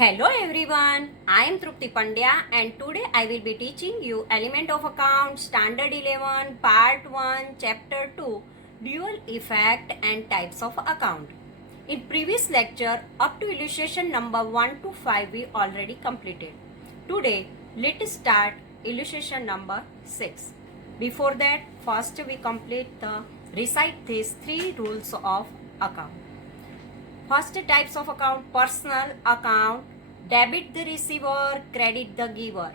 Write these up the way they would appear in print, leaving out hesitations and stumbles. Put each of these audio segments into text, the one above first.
Hello everyone, I am Trupti Pandya and today I will be teaching you Element of Account Standard 11 Part 1 Chapter 2 Dual Effect and Types of Account. In previous lecture up to illustration number 1 to 5 we already completed. Today let us start illustration number 6. Before that first we recite these 3 rules of account. First types of account: personal account, debit the receiver, credit the giver.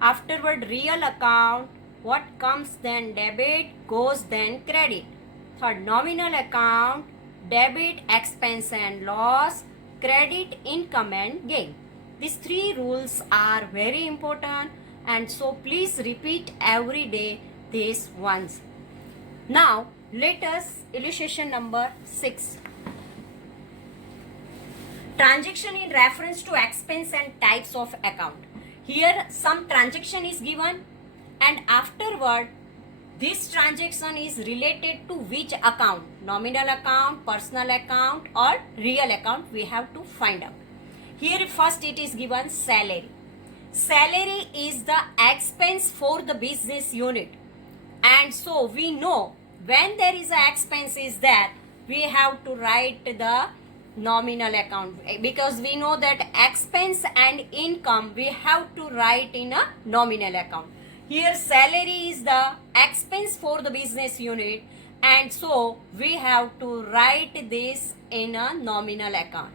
Afterward, real account, what comes then debit, goes then credit. Third, nominal account, debit expense and loss, credit income and gain. These 3 rules are very important, and so please repeat every day these ones. Now let us illustration number 6. Transaction in reference to expense and types of account. Here some transaction is given and afterward this transaction is related to which account, nominal account, personal account or real account, we have to find out. Here first it is given salary. Salary is the expense for the business unit, and so we know when there is an expense is there, we have to write the nominal account, because we know that expense and income we have to write in a nominal account. Here salary is the expense for the business unit, and so we have to write this in a nominal account.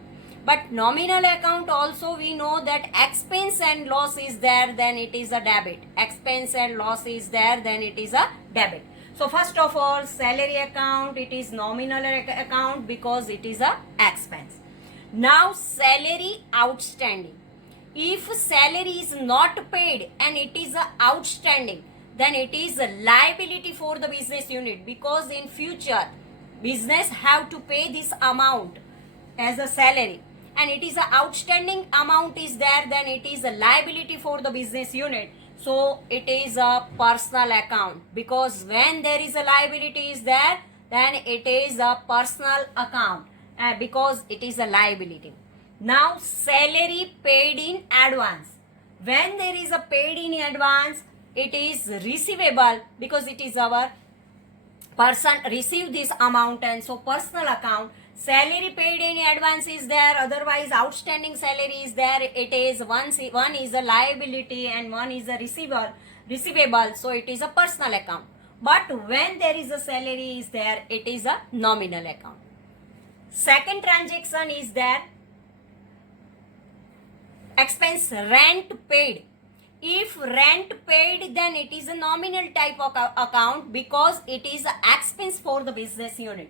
But nominal account also we know that expense and loss is there, then it is a debit. Expense and loss is there, then it is a debit. So first of all, salary account, it is nominal account because it is a expense. Now salary outstanding. If salary is not paid and it is a outstanding, then it is a liability for the business unit, because in future business have to pay this amount as a salary, and it is a outstanding amount is there, then it is a liability for the business unit. So it is a personal account, because when there is a liability is there, then it is a personal account because it is a liability. Now salary paid in advance. When there is a paid in advance, it is receivable because it is our person received this amount, and so personal account. Salary paid in advance is there, otherwise outstanding salary is there. It is one is a liability and one is a receivable, so it is a personal account. But when there is a salary is there, it is a nominal account. Second transaction is there, expense rent paid. If rent paid, then it is a nominal type of account because it is an expense for the business unit.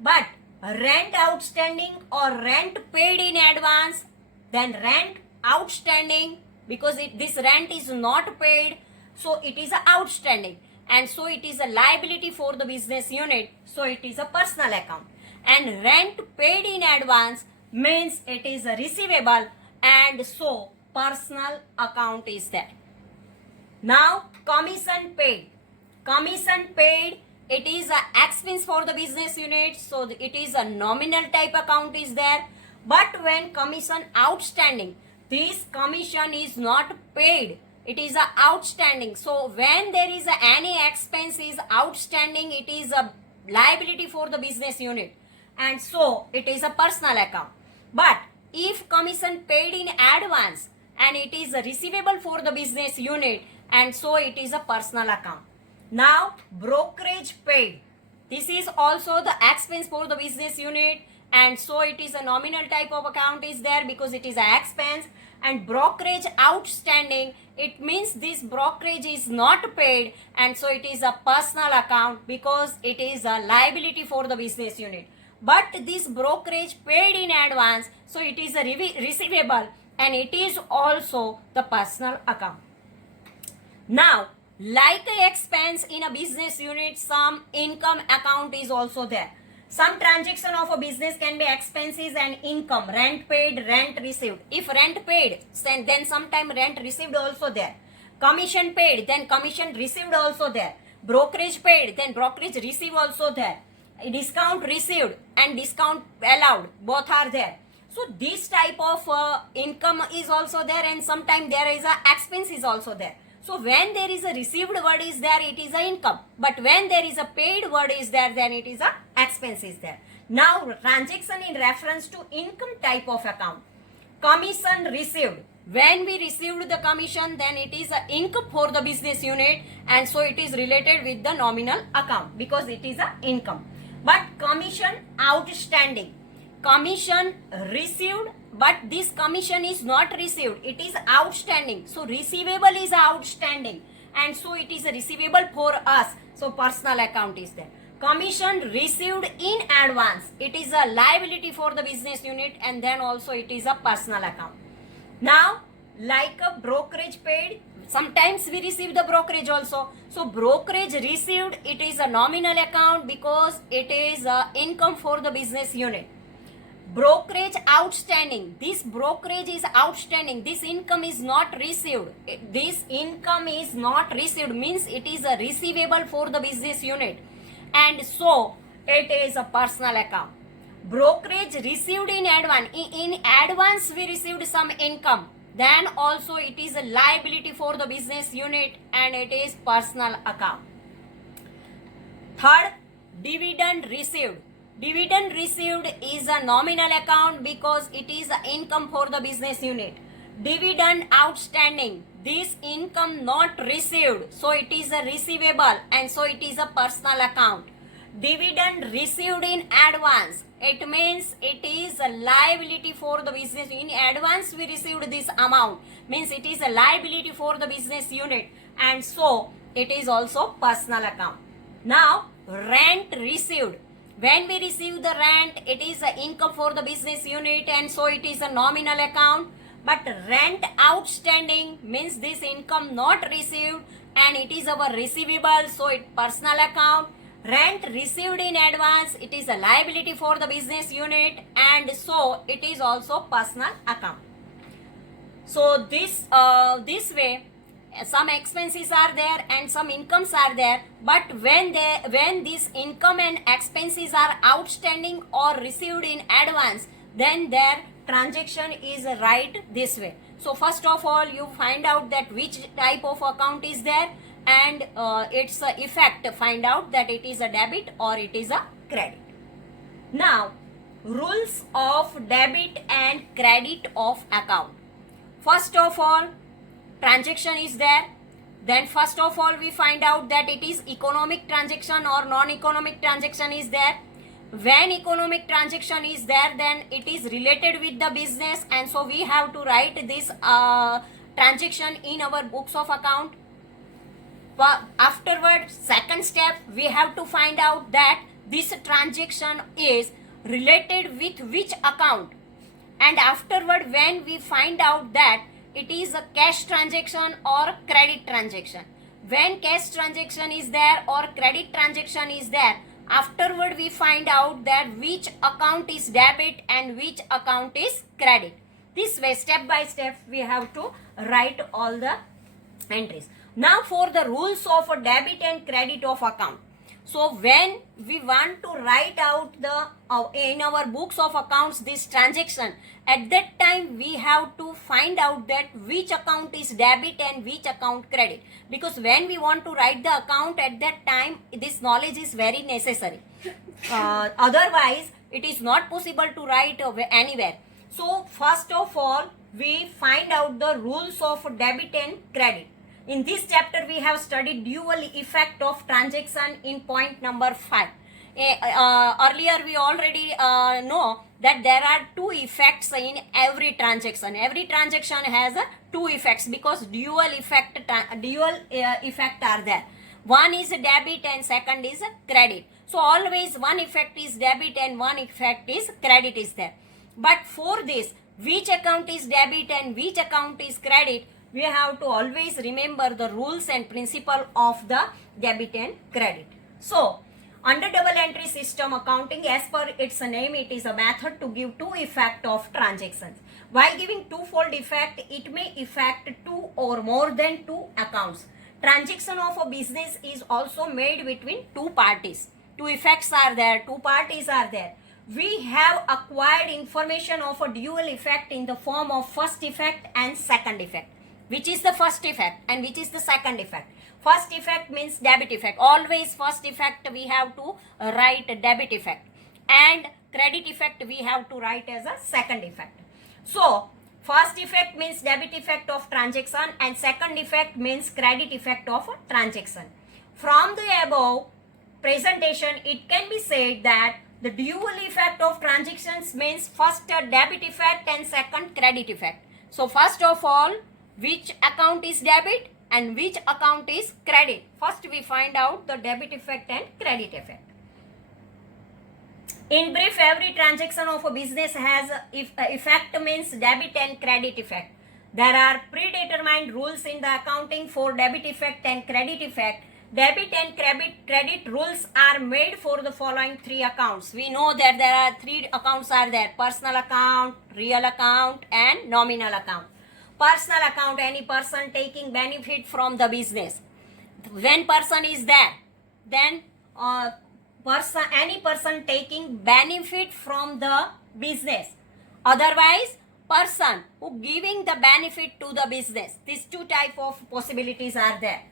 But rent outstanding or rent paid in advance, then rent outstanding because this rent is not paid, so it is outstanding, and so it is a liability for the business unit, so it is a personal account. And rent paid in advance means it is a receivable, and so personal account is there. Now commission paid. Commission paid, it is an expense for the business unit, so it is a nominal type account is there. But when commission outstanding, this commission is not paid, it is a outstanding. So when there is any expense is outstanding, it is a liability for the business unit, and so it is a personal account. But if commission paid in advance and it is a receivable for the business unit, and so it is a personal account. Now brokerage paid, this is also the expense for the business unit, and so it is a nominal type of account is there because it is an expense. And brokerage outstanding, it means this brokerage is not paid, and so it is a personal account because it is a liability for the business unit. But this brokerage paid in advance, so it is a receivable, and it is also the personal account. Now, like an expense in a business unit, some income account is also there. Some transaction of a business can be expenses and income, rent paid, rent received. If rent paid, then sometime rent received also there. Commission paid, then commission received also there. Brokerage paid, then brokerage received also there. Discount received and discount allowed, both are there. So this type of income is also there, and sometimes there is a expense is also there. So when there is a received word is there, it is a income. But when there is a paid word is there, then it is a expense is there. Now transaction in reference to income type of account. Commission received. When we received the commission, then it is a income for the business unit, and so it is related with the nominal account because it is a income. But commission outstanding. Commission received, but this commission is not received, it is outstanding. So receivable is outstanding, and so it is a receivable for us, so personal account is there. Commission received in advance, it is a liability for the business unit, and then also it is a personal account. Now like a brokerage paid, sometimes we receive the brokerage also. So brokerage received, it is a nominal account because it is a income for the business unit. Brokerage outstanding, this brokerage is outstanding, this income is not received. This income is not received means it is a receivable for the business unit, and so it is a personal account. Brokerage received in advance, in advance we received some income, then also it is a liability for the business unit, and it is personal account. Third, dividend received. Dividend received is a nominal account because it is an income for the business unit. Dividend outstanding, this income not received, so it is a receivable, and so it is a personal account. Dividend received in advance, it means it is a liability for the business. In advance we received this amount, means it is a liability for the business unit, and so it is also personal account. Now rent received. When we receive the rent, it is an income for the business unit, and so it is a nominal account. But rent outstanding means this income not received, and it is our receivable, so it personal account. Rent received in advance, it is a liability for the business unit, and so it is also personal account. So this way some expenses are there and some incomes are there, but when this income and expenses are outstanding or received in advance, then their transaction is right this way. So first of all, you find out that which type of account is there, and its effect, find out that it is a debit or it is a credit. Now rules of debit and credit of account. First of all, transaction is there, then first of all we find out that it is economic transaction or non-economic transaction is there. When economic transaction is there, then it is related with the business, and so we have to write this transaction in our books of account. But afterwards, second step, we have to find out that this transaction is related with which account, and afterward when we find out that it is a cash transaction or credit transaction. When cash transaction is there or credit transaction is there, afterward we find out that which account is debit and which account is credit. This way, step by step, we have to write all the entries. Now for the rules of a debit and credit of account. So when we want to write out the in our books of accounts this transaction, at that time we have to find out that which account is debit and which account credit, because when we want to write the account, at that time this knowledge is very necessary. Otherwise it is not possible to write anywhere. So first of all, we find out the rules of debit and credit. In this chapter, we have studied dual effect of transaction in point number 5. Earlier, we already know that there are two effects in every transaction. Every transaction has two effects because dual effect are there. One is debit and second is credit. So always one effect is debit and one effect is credit is there. But for this, which account is debit and which account is credit, we have to always remember the rules and principle of the debit and credit. So, under double entry system accounting, as per its name, it is a method to give two effect of transactions. While giving twofold effect, it may affect two or more than two accounts. Transaction of a business is also made between two parties. Two effects are there, two parties are there. we have acquired information of a dual effect in the form of first effect and second effect. Which is the first effect and which is the second effect? First effect means debit effect. Always first effect we have to write debit effect, and credit effect we have to write as a second effect. So first effect means debit effect of transaction and second effect means credit effect of a transaction. From the above presentation, it can be said that the dual effect of transactions means first a debit effect and second credit effect. So first of all, which account is debit and which account is credit? First we find out the debit effect and credit effect. In brief, every transaction of a business has effect means debit and credit effect. There are predetermined rules in the accounting for debit effect and credit effect. Debit and credit rules are made for the following three accounts. We know that there are three accounts are there: personal account, real account and nominal account. Personal account, any person taking benefit from the business. When person is there, then any person taking benefit from the business. Otherwise, person who giving the benefit to the business. These two type of possibilities are there.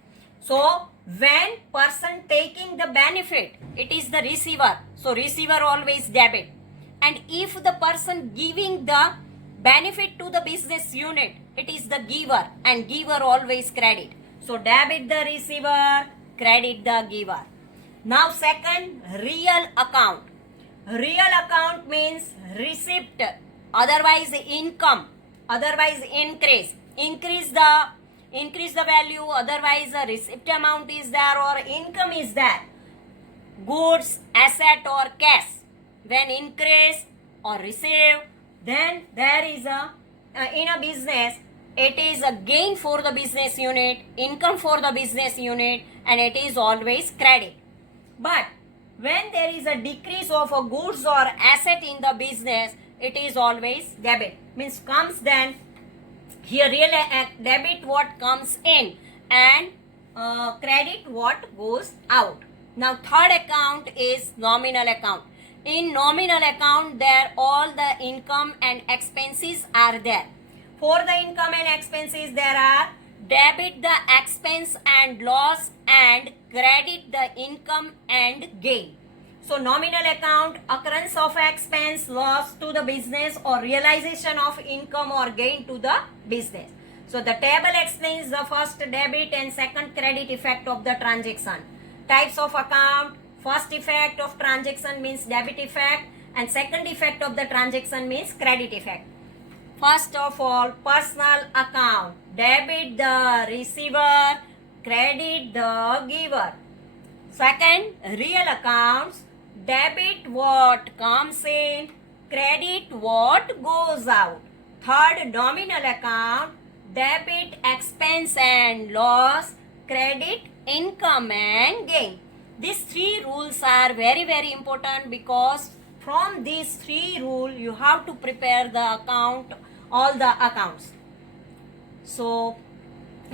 So when person taking the benefit, it is the receiver. So receiver always debit. And if the person giving the benefit to the business unit, it is the giver, and giver always credit. So debit the receiver, credit the giver. Now second, real account. Real account means receipt, otherwise income, otherwise increase. Increase the value, otherwise the receipt amount is there or income is there. Goods, asset or cash. When increase or receive, then there is in a business, it is a gain for the business unit, income for the business unit, and it is always credit. But when there is a decrease of a goods or asset in the business, it is always debit. Means comes then here real debit what comes in and credit what goes out. Now third account is nominal account. In nominal account, there all the income and expenses are there. For the income and expenses, there are debit the expense and loss and credit the income and gain. So nominal account, occurrence of expense, loss to the business or realization of income or gain to the business. So the table explains the first debit and second credit effect of the transaction. Types of account. First effect of transaction means debit effect and second effect of the transaction means credit effect. First of all, personal account. Debit the receiver, credit the giver. Second, real accounts. Debit what comes in, credit what goes out. Third, nominal account. Debit expense and loss, credit income and gain. These three rules are very very important because from these three rules you have to prepare the account, all the accounts. So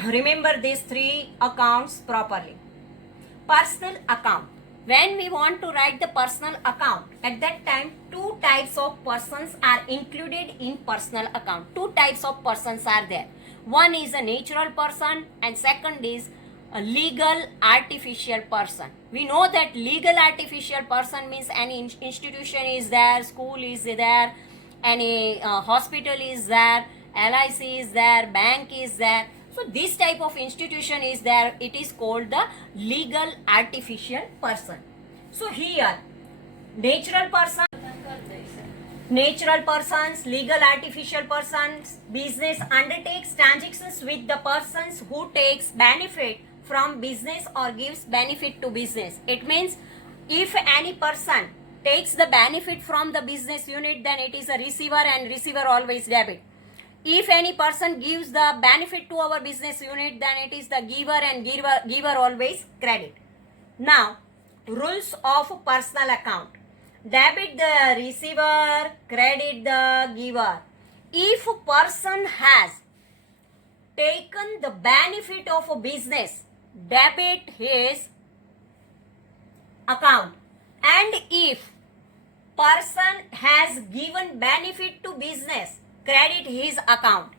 remember these three accounts properly. Personal account. When we want to write the personal account, at that time two types of persons are included in personal account. Two types of persons are there. One is a natural person and second is a legal artificial person. We know that legal artificial person means any institution is there, school is there, any hospital is there, LIC is there, bank is there. So this type of institution is there, it is called the legal artificial person. So here natural persons, legal artificial persons, business undertakes transactions with the persons who takes benefit from business or gives benefit to business. It means if any person takes the benefit from the business unit, then it is a receiver and receiver always debit. If any person gives the benefit to our business unit, then it is the giver and giver always credit. Now, rules of personal account. Debit the receiver, credit the giver. If a person has taken the benefit of a business, debit his account. And if person has given benefit to business, credit his account.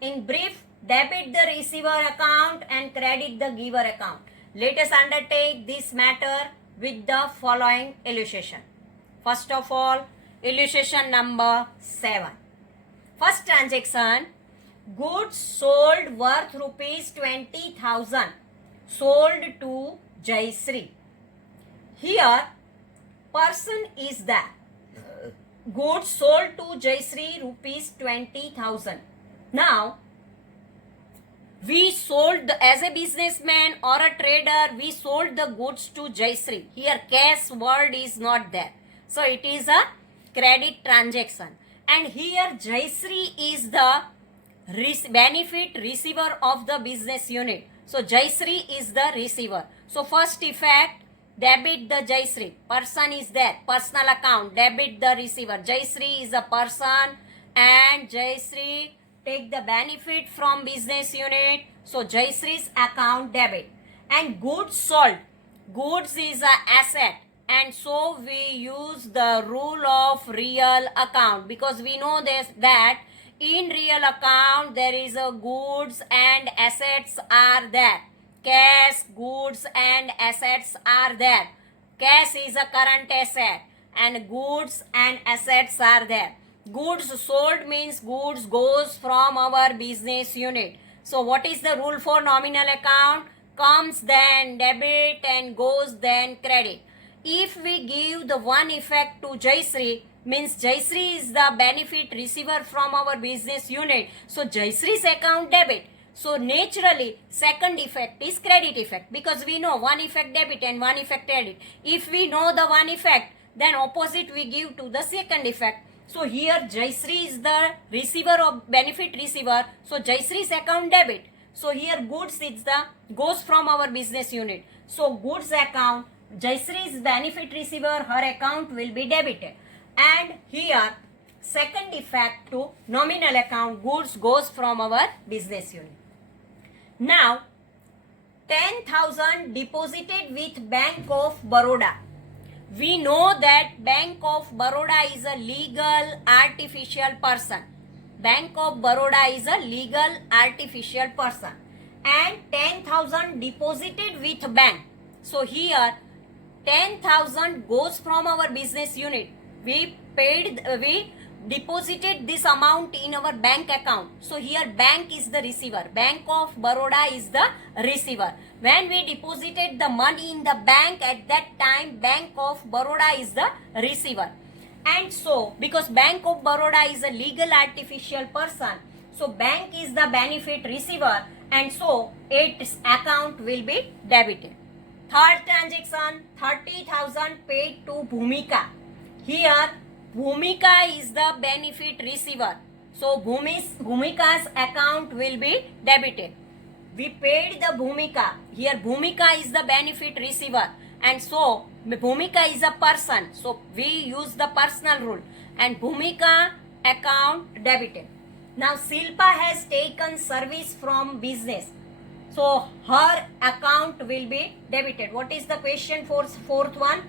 In brief, debit the receiver account and credit the giver account. Let us undertake this matter with the following illustration. First of all, illustration number 7. First transaction, goods sold worth rupees 20,000 sold to Jayashree. Here, person is the goods sold to Jayashree rupees 20,000. Now, we sold as a businessman or a trader, we sold the goods to Jayashree. Here cash word is not there. So it is a credit transaction. And here Jayashree is the benefit receiver of the business unit. So Jayashree is the receiver. So first effect, debit the Jayashree. Person is there. Personal account. Debit the receiver. Jayashree is a person and Jayashree take the benefit from business unit. So Jayashree's account debit. And goods sold. Goods is a asset. And so we use the rule of real account because we know this that in real account there is a goods and assets are there. Cash, goods and assets are there. Cash is a current asset and goods and assets are there. Goods sold means goods goes from our business unit. So what is the rule for nominal account? Comes then debit and goes then credit. If we give the one effect to Jayashree, means Jayashree is the benefit receiver from our business unit. So Jayashree's account debit. So naturally, second effect is credit effect because we know one effect debit and one effect credit. If we know the one effect, then opposite we give to the second effect. So here Jayashree is the receiver of benefit receiver. So Jayashree's account debit. So here goods is the goes from our business unit. So goods account, Jayashree's benefit receiver, her account will be debited. And here second effect to nominal account, goods goes from our business unit. Now 10,000 deposited with Bank of Baroda. We know that Bank of Baroda is a legal artificial person. Bank of Baroda is a legal artificial person. And 10,000 deposited with bank. So here 10,000 goes from our business unit. We deposited this amount in our bank account. So here bank is the receiver. Bank of Baroda is the receiver. When we deposited the money in the bank, at that time Bank of Baroda is the receiver. And so because Bank of Baroda is a legal artificial person, so bank is the benefit receiver and so its account will be debited. Third transaction, 30,000 paid to Bhumika. Here Bhumika is the benefit receiver. So Bhumika's account will be debited. We paid the Bhumika. Here Bhumika is the benefit receiver. And so Bhumika is a person. So we use the personal rule. And Bhumika account debited. Now Silpa has taken service from business. So her account will be debited. What is the question for fourth one?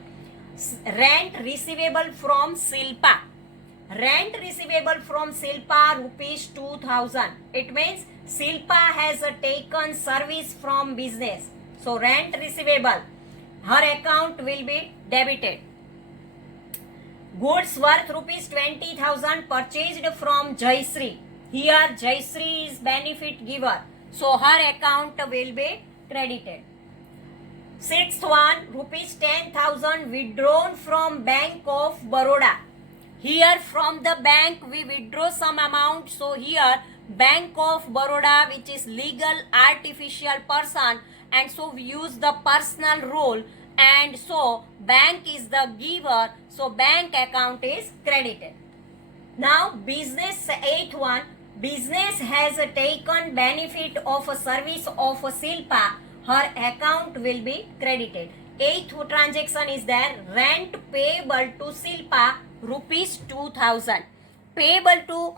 Rent receivable from Silpa. Rent receivable from Silpa rupees 2,000. It means Silpa has taken service from business. So rent receivable, her account will be debited. Goods worth rupees 20,000 purchased from Jayashree. Here Jayashree is benefit giver. So her account will be credited. Sixth one, rupees 10,000 withdrawn from Bank of Baroda. Here from the bank we withdraw some amount. So here Bank of Baroda, which is legal artificial person, and so we use the personal rule, and so bank is the giver, so bank account is credited. Now business, eighth one, business has taken benefit of a service of a Silpa, her account will be credited. Eighth transaction is there, rent payable to Silpa rupees 2,000. Payable to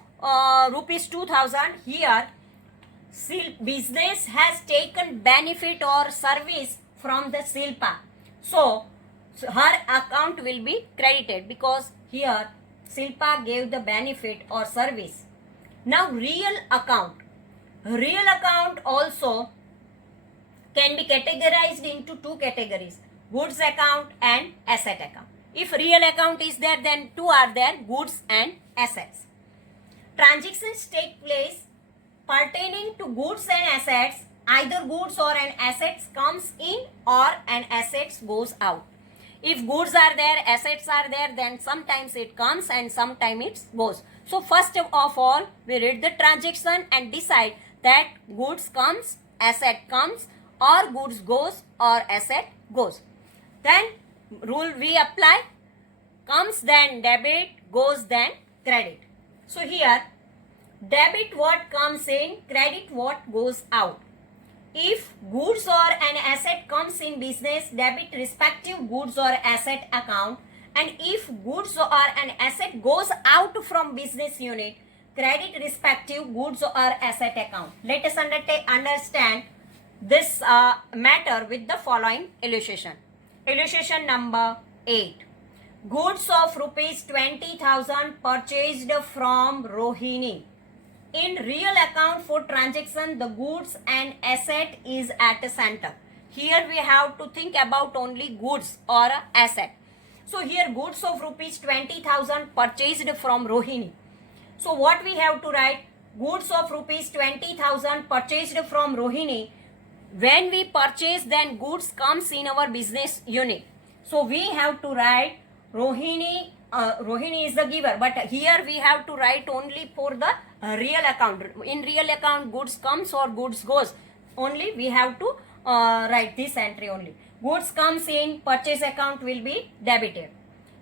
rupees 2,000. Here business has taken benefit or service from the Silpa. So her account will be credited because Here, Silpa gave the benefit or service. Now, real account. Real account also can be categorized into two categories, goods account and asset account. If real account is there, then two are there, goods and assets. Transactions take place pertaining to goods and assets. Either goods or an assets comes in or an assets goes out. If goods are there, assets are there, then sometimes it comes and sometimes it goes. So first of all, we read the transaction and decide that goods comes, asset comes, or goods goes or asset goes. Then rule we apply, comes then debit, goes then credit. So here, debit what comes in, credit what goes out. If goods or an asset comes in business, debit respective goods or asset account, and if goods or an asset goes out from business unit, credit respective goods or asset account. Let us understand this matter with the following illustration. Illustration number 8. Goods of rupees 20,000 purchased from Rohini. In real account for transaction, the goods and asset is at the center. Here we have to think about only goods or asset. So here goods of rupees 20,000 purchased from Rohini. So what we have to write? Goods of rupees 20,000 purchased from Rohini. When we purchase, then goods comes in our business unit. So we have to write Rohini. Rohini is the giver, but here we have to write only for the real account. In real account, goods comes or goods goes. Only we have to write this entry only. Goods comes in, purchase account will be debited.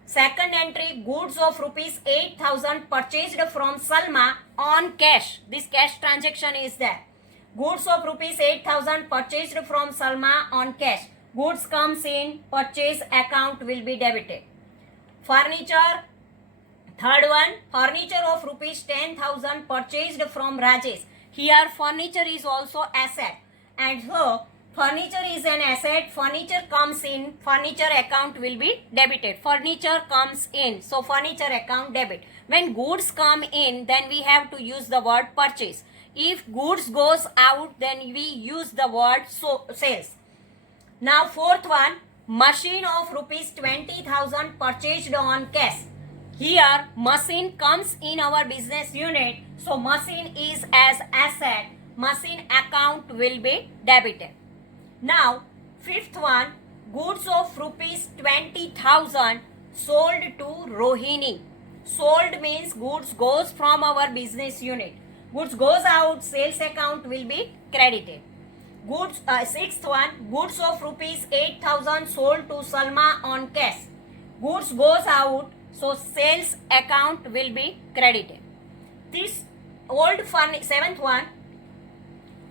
Second entry, goods of rupees 8,000 purchased from Salma on cash. This cash transaction is there. Goods of rupees 8,000 purchased from Salma on cash. Goods comes in, purchase account will be debited. Furniture, third one, furniture of rupees 10,000 purchased from Rajesh. Here furniture is also asset, and so furniture is an asset, furniture comes in, furniture account will be debited. Furniture comes in, so furniture account debit. When goods come in, then we have to use the word purchase. If goods goes out, then we use the word sales. Now fourth one, machine of rupees 20,000 purchased on cash. Here machine comes in our business unit, so machine is as asset, machine account will be debited. Now fifth one, goods of rupees 20,000 sold to Rohini. Sold means goods goes from our business unit. Goods goes out, sales account will be credited. Goods, sixth one, goods of rupees 8,000 sold to Salma on cash. Goods goes out, so sales account will be credited. This seventh one,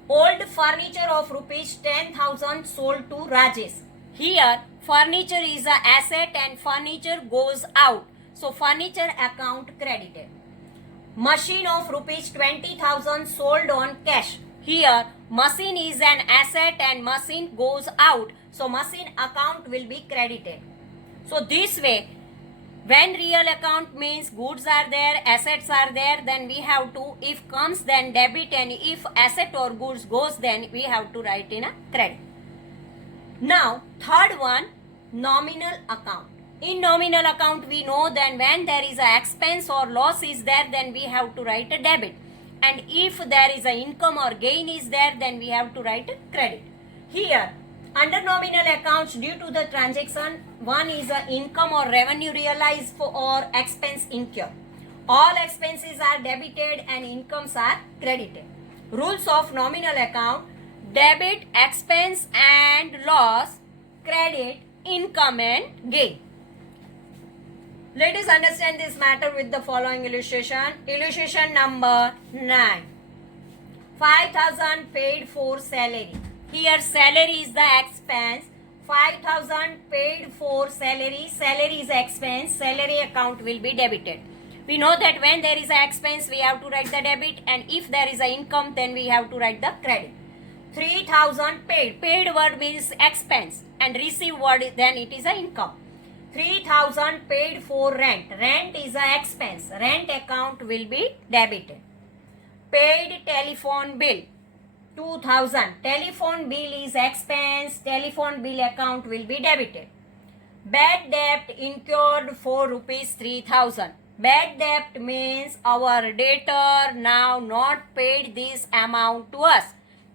old furniture of rupees 10,000 sold to Rajesh. Here furniture is a asset and furniture goes out, so furniture account credited. Machine of rupees 20,000 sold on cash. Here machine is an asset and machine goes out, so machine account will be credited. So this way, when real account means goods are there, assets are there, then we have to, if comes then debit, and if asset or goods goes, then we have to write in a credit. Now third one, nominal account. In nominal account we know that when there is a expense or loss is there, then we have to write a debit. And if there is a income or gain is there, then we have to write a credit. Here, under nominal accounts, due to the transaction, one is a income or revenue realized for or expense incurred. All expenses are debited and incomes are credited. Rules of nominal account: debit, expense and loss, credit, income and gain. Let us understand this matter with the following illustration. Illustration number 9. 5,000 paid for salary. Here salary is the expense. 5,000 paid for salary. Salary is expense. Salary account will be debited. We know that when there is an expense, we have to write the debit, and if there is an income, then we have to write the credit. 3,000 paid. Paid word means expense, and receive word then it is an income. 3,000 paid for rent. Rent is an expense. Rent account will be debited. Paid telephone bill. 2,000. Telephone bill is expense. Telephone bill account will be debited. Bad debt incurred for rupees 3,000. Bad debt means our debtor now not paid this amount to us.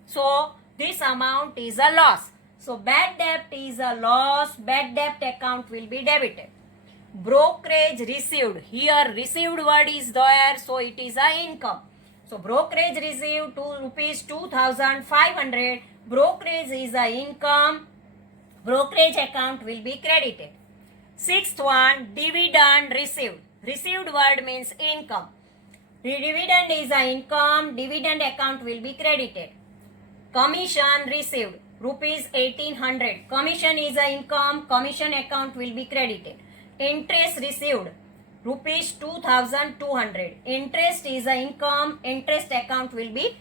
So this amount is a loss. So bad debt is a loss. Bad debt account will be debited. Brokerage received. Here received word is there, so it is a income. So brokerage received rupees 2,500. Brokerage is a income. Brokerage account will be credited. Sixth one, dividend received. Received word means income. Dividend is a income. Dividend account will be credited. Commission received rupees 1,800. Commission is a income. Commission account will be credited. Interest received rupees 2,200. Interest is a income. Interest account will be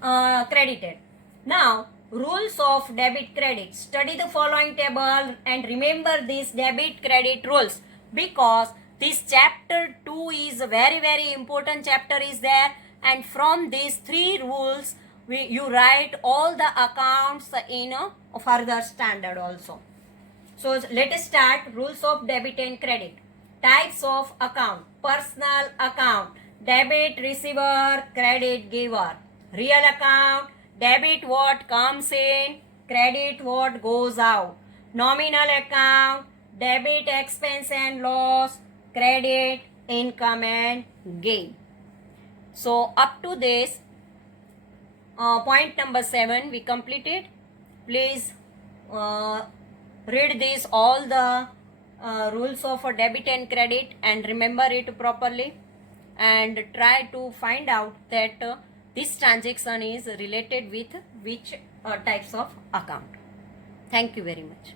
credited. Now rules of debit credit. Study the following table and remember these debit credit rules, because this chapter 2 is a very important chapter is there, and from these 3 rules you write all the accounts in a further standard also. So let us start. Rules of debit and credit. Types of account. Personal account. Debit receiver, credit giver. Real account. Debit what comes in, credit what goes out. Nominal account, debit expense and loss, credit income and gain. So up to this point number 7 we completed. Please read this all the rules of debit and credit and remember it properly, and try to find out that this transaction is related with which types of account. Thank you very much.